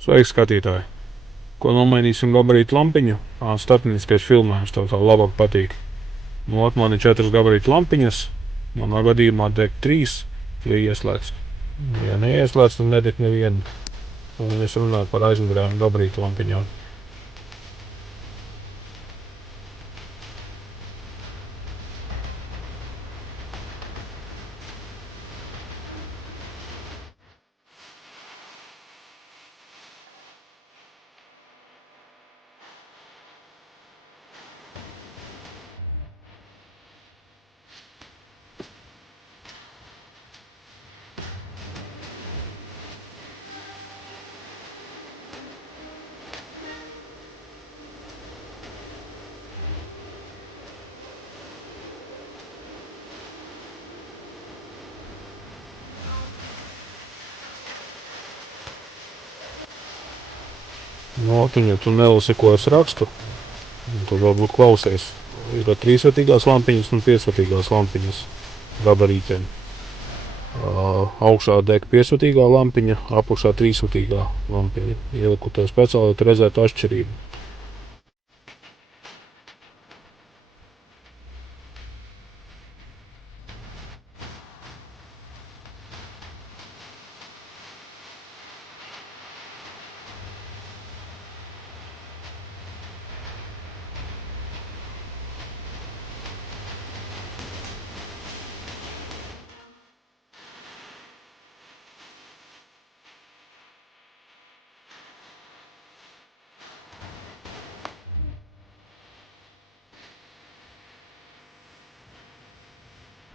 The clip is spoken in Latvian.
Sveiki, skatītāji! Ko nomainīsim gabarītu lampiņu? Starpnieciskais filmējums tev tā labāk patīk. Man ir 4 gabarītu lampiņas. Manā gadījumā deg 3, ja ieslēgts. Ja neieslēgts, tad nedeg nevienu. Un es runāju par aizmugurējām gabarītu lampiņām. Ja tu nelasi, ko es rakstu, tad varbūt klausies. Ir 3-vatīgās lampiņas un 5-vatīgās lampiņas gabarītiem. Augšā deg 5-vatīgā lampiņa, apakšā 3-vatīgā lampiņa. Ieliku tev speciāli, redzētu atšķirību.